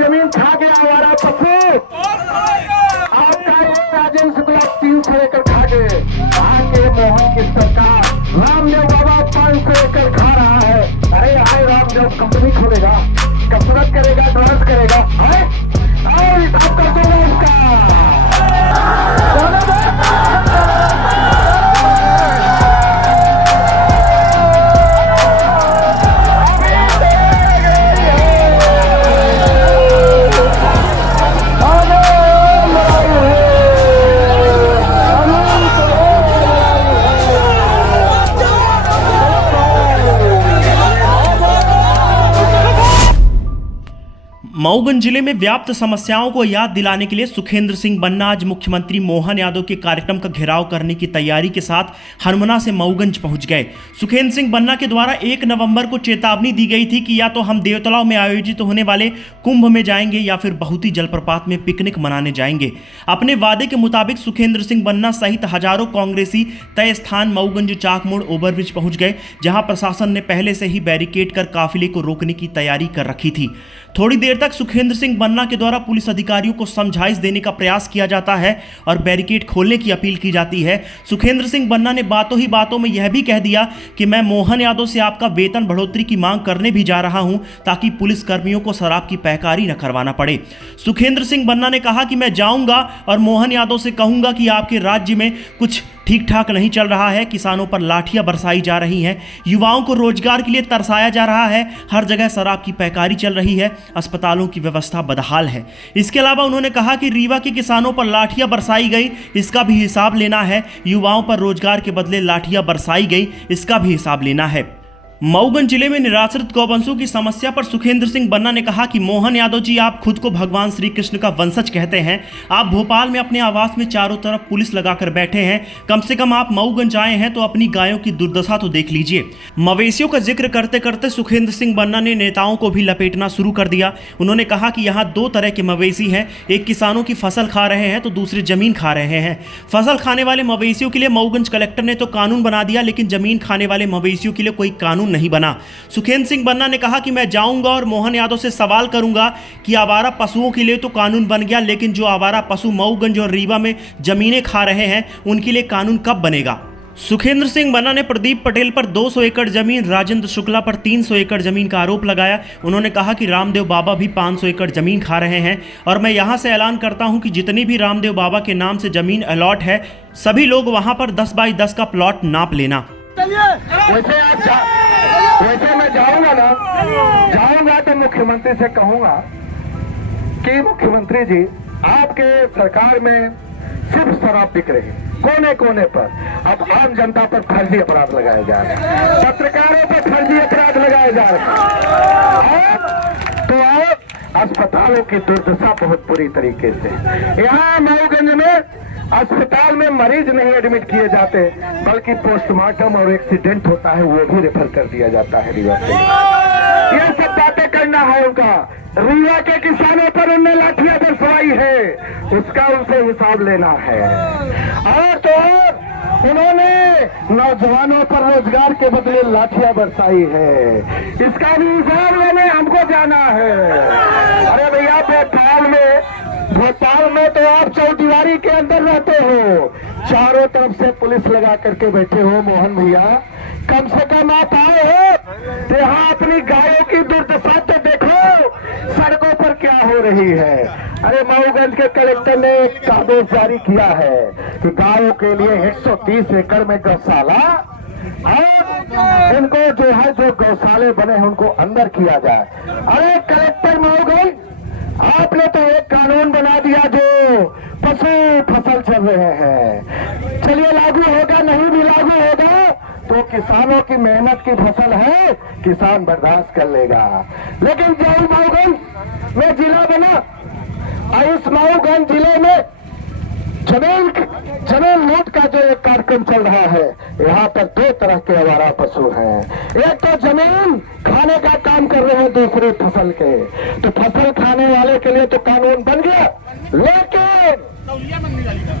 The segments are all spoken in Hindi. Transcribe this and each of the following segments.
जमीन खा गया हमारा पशु। आपका ये राजेंद्र शुक्ला 300 एकड़ खा गए। आगे मोहन की सरकार रामदेव बाबा 500 एकड़ खा रहा है। अरे आए रामदेव कंपनी खोलेगा, कसरत करेगा, डांस करेगा, और हिसाब कर दूंगा उसका। मऊगंज जिले में व्याप्त समस्याओं को याद दिलाने के लिए सुखेंद्र सिंह बन्ना आज मुख्यमंत्री मोहन यादव के कार्यक्रम का घेराव करने की तैयारी के साथ हरमना से मऊगंज पहुंच गए। सुखेंद्र सिंह बन्ना के द्वारा 1 नवंबर को चेतावनी दी गई थी कि या तो हम देवतलाव में आयोजित होने वाले कुंभ में जाएंगे या फिर बहुती जलप्रपात में पिकनिक मनाने जाएंगे। अपने वादे के मुताबिक सुखेंद्र सिंह बन्ना सहित हजारों कांग्रेसी तय स्थान मऊगंज चाकमोड़ ओवरब्रिज पहुंच गए, जहां प्रशासन ने पहले से ही बैरिकेड कर काफिले को रोकने की तैयारी कर रखी थी। थोड़ी देर तक सुखेंद्र सिंह बन्ना के द्वारा पुलिस अधिकारियों को समझाइश देने का प्रयास किया जाता है और बैरिकेड खोलने की अपील की जाती है। सुखेंद्र सिंह बन्ना ने बातों ही बातों में यह भी कह दिया कि मैं मोहन यादव से आपका वेतन बढ़ोतरी की मांग करने भी जा रहा हूं ताकि पुलिस कर्मियों को शराब की पैकारी न करवाना पड़े। सुखेंद्र सिंह बन्ना ने कहा कि मैं जाऊंगा और मोहन यादव से कहूंगा कि आपके राज्य में कुछ ठीक ठाक नहीं चल रहा है, किसानों पर लाठियां बरसाई जा रही हैं, युवाओं को रोजगार के लिए तरसाया जा रहा है, हर जगह शराब की पैकारी चल रही है, अस्पतालों की व्यवस्था बदहाल है। इसके अलावा उन्होंने कहा कि रीवा के किसानों पर लाठियां बरसाई गई, इसका भी हिसाब लेना है, युवाओं पर रोजगार के बदले लाठियां बरसाई गई, इसका भी हिसाब लेना है। मऊगंज जिले में निराश्रित गौवंशों की समस्या पर सुखेंद्र सिंह बन्ना ने कहा कि मोहन यादव जी, आप खुद को भगवान श्री कृष्ण का वंशज कहते हैं, आप भोपाल में अपने आवास में चारों तरफ पुलिस लगाकर बैठे हैं, कम से कम आप मऊगंज आए हैं तो अपनी गायों की दुर्दशा तो देख लीजिए। मवेशियों का जिक्र करते करते सुखेंद्र सिंह बन्ना ने नेताओं को भी लपेटना शुरू कर दिया। उन्होंने कहा कि यहाँ 2 तरह के मवेशी हैं, एक किसानों की फसल खा रहे हैं तो दूसरे जमीन खा रहे हैं। फसल खाने वाले मवेशियों के लिए मऊगंज कलेक्टर ने तो कानून बना दिया, लेकिन जमीन खाने वाले मवेशियों के लिए कोई कानून नहीं बना। सुखेंद्र सिंह बन्ना ने कहा कि मैं जाऊंगा और मोहन यादव से सवाल करूंगा कि आवारा पशुओं के लिए तो कानून बन गया, लेकिन जो आवारा पशु मऊगंज और रीवा में जमीनें खा रहे हैं उनके लिए कानून कब बनेगा। सुखेंद्र सिंह बन्ना ने प्रदीप पटेल पर 200 एकड़ जमीन, राजेंद्र शुक्ला पर 300 एकड़ जमीन का आरोप लगाया। उन्होंने कहा कि रामदेव बाबा भी 500 एकड़ जमीन खा रहे हैं और मैं यहां से ऐलान करता हूं कि जितनी भी रामदेव बाबा के नाम से जमीन अलॉट है, सभी लोग वहां पर 10 बाई 10 का प्लॉट नाप लेना। वैसे मैं जाऊंगा तो मुख्यमंत्री से कहूंगा कि मुख्यमंत्री जी, आपके सरकार में सिर्फ शराब बिक रही कोने कोने पर। अब आम जनता पर फर्जी अपराध लगाए जा रहे हैं, पत्रकारों पर फर्जी अपराध लगाए जा रहे हैं, तो अस्पतालों की दुर्दशा बहुत बुरी तरीके से। यहाँ मऊगंज में अस्पताल में मरीज नहीं एडमिट किए जाते, बल्कि पोस्टमार्टम और एक्सीडेंट होता है वो भी रेफर कर दिया जाता है रीवा से। ये सब बातें करना है उनका। रीवा के किसानों पर उन्होंने लाठियां बरसाई है, उसका उनसे हिसाब लेना है। और तो उन्होंने नौजवानों पर रोजगार के बदले लाठियां बरसाई है, इसका भी हिसाब लेने हमको जाना है। अरे भैया, भोपाल में तो आप चौदीवारी के अंदर रहते हो, चारों तरफ से पुलिस लगा करके बैठे हो। मोहन भैया, कम से कम आप आए हो तो यहाँ अपनी गायों की दुर्दशा तो देखो, सड़कों पर क्या हो रही है। अरे मऊगंज के कलेक्टर ने एक आदेश जारी किया है कि गायों के लिए 130 एकड़ में गौशाला और इनको जो गौशाले बने हैं उनको अंदर किया जाए। अरे कलेक्टर मऊगंज, आपने तो एक कानून बना दिया जो पशु फसल चल रहे हैं। चलिए, लागू होगा, नहीं भी लागू होगा तो किसानों की मेहनत की फसल है, किसान बर्दाश्त कर लेगा। लेकिन जो मऊगंज में जिला बना, इस मऊगंज जिले में जमीन लूट का जो एक कार्यक्रम चल रहा है, यहाँ पर 2 तरह के आवारा पशु हैं। एक तो जमीन खाने का काम कर रहे हैं, दूसरी फसल के। तो फसल खाने वाले के लिए तो कानून बन गया, लेकिन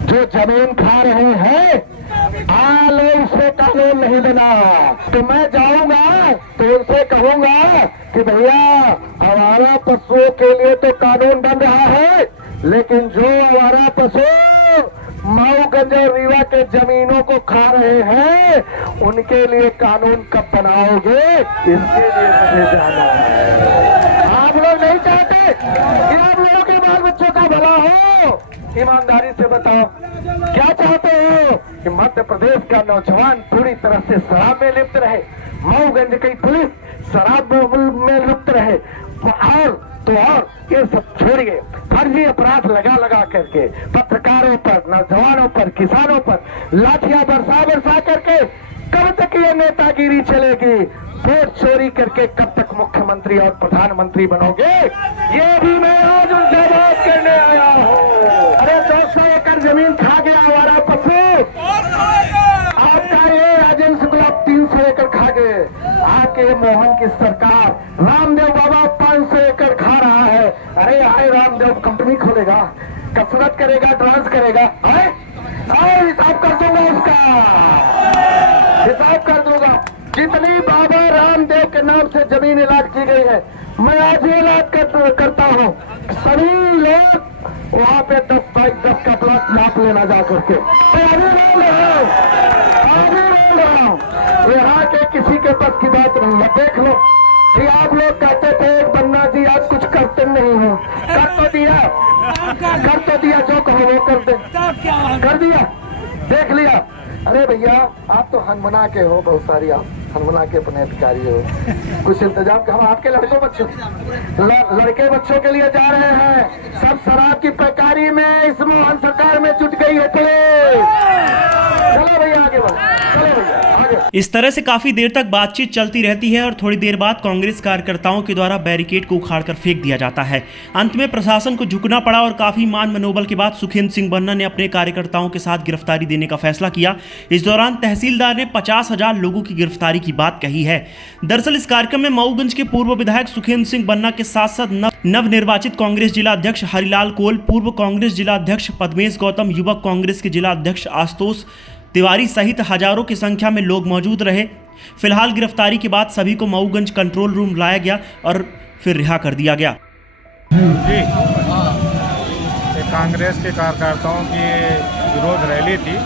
जो जमीन खा रहे हैं हाल उसे कानून नहीं बना। तो मैं जाऊंगा तो उनसे कहूंगा कि भैया आवारा पशुओं के लिए तो कानून बन रहा है, लेकिन जो आवारा पशु मऊगंज और रीवा के जमीनों को खा रहे हैं उनके लिए कानून कब बनाओगे, इसके लिए मुझे जाना है। आप लोग नहीं चाहते कि आप लोगों के बाल बच्चों का भला हो? ईमानदारी से बताओ क्या चाहते हो? कि मध्य प्रदेश का नौजवान पूरी तरह से शराब में लिप्त रहे, मऊगंज की पुलिस शराब में लिप्त रहे, और ये सब छोड़िए, फर्जी अपराध लगा करके पत्रकारों पर, नौजवानों पर, किसानों पर लाठियां बरसा करके कब तक ये नेतागिरी चलेगी? वोट चोरी करके कब तक मुख्यमंत्री और प्रधानमंत्री बनोगे? ये भी मैं आज उनसे बात करने आया हूँ। अरे 200 एकड़ जमीन खा गया आवारा पशु, आपका ये राजेंद्र शुक्ला 300 एकड़ खा गए, आके मोहन की सरकार रामदेव बाबा 500 एकड़ खा रहा है। अरे आए रामदेव कंपनी खोलेगा, कसरत करेगा, डांस करेगा, हिसाब कर दूंगा, उसका हिसाब कर दूंगा। जितनी बाबा रामदेव के नाम से जमीन इलाज की गई है, मैं आज ही इलाज करता हूँ। सभी लोग वहाँ पे 10 बाई 10 का प्लॉट लाभ लेना जा करके। मैं अभी बोल रहा हूँ, यहाँ के किसी के पास की बात नहीं है। देख लो कि आप लोग कहते थे बन्ना जी आज कुछ करते नहीं हो, कर तो दिया, जो कहो वो कर दिया, देख लिया। अरे भैया आप तो हनमना के हो, बहुत सारी आप हनमना के अपने अधिकारी हो, कुछ इंतजाम कर। हम आपके लड़के बच्चों के लिए जा रहे हैं, सब शराब की पैकारी में इस मोहन सरकार में जुट गई है। चलो भैया आगे बढ़ो, चलो भैया आगे। इस तरह से काफी देर तक बातचीत चलती रहती है और थोड़ी देर बाद कांग्रेस कार्यकर्ताओं के द्वारा बैरिकेड को उखाड़कर फेंक दिया जाता है। अंत में प्रशासन को झुकना पड़ा और काफी मान मनोबल के बाद सुखेंद्र सिंह बन्ना ने अपने कार्यकर्ताओं के साथ गिरफ्तारी देने का फैसला किया। इस दौरान तहसीलदार ने 50,000 लोगों की गिरफ्तारी की बात कही है। दरअसल इस कार्यक्रम में मऊगंज के पूर्व विधायक सुखेंद्र सिंह बन्ना के साथ साथ नवनिर्वाचित कांग्रेस जिला अध्यक्ष हरिलाल कोल, पूर्व कांग्रेस जिला अध्यक्ष पद्मेश गौतम, युवक कांग्रेस के जिला अध्यक्ष आशुतोष तिवारी सहित हजारों की संख्या में लोग मौजूद रहे। फिलहाल गिरफ्तारी के बाद सभी को मऊगंज कंट्रोल रूम लाया गया और फिर रिहा कर दिया गया। जी, कांग्रेस के कार्यकर्ताओं की विरोध रैली थी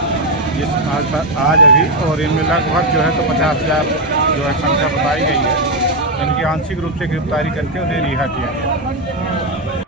आज अभी, और इनमें लगभग जो है तो 50,000 जो है संख्या बताई गई है। इनकी आंशिक रूप से गिरफ्तारी करके उन्हें रिहा किया गया।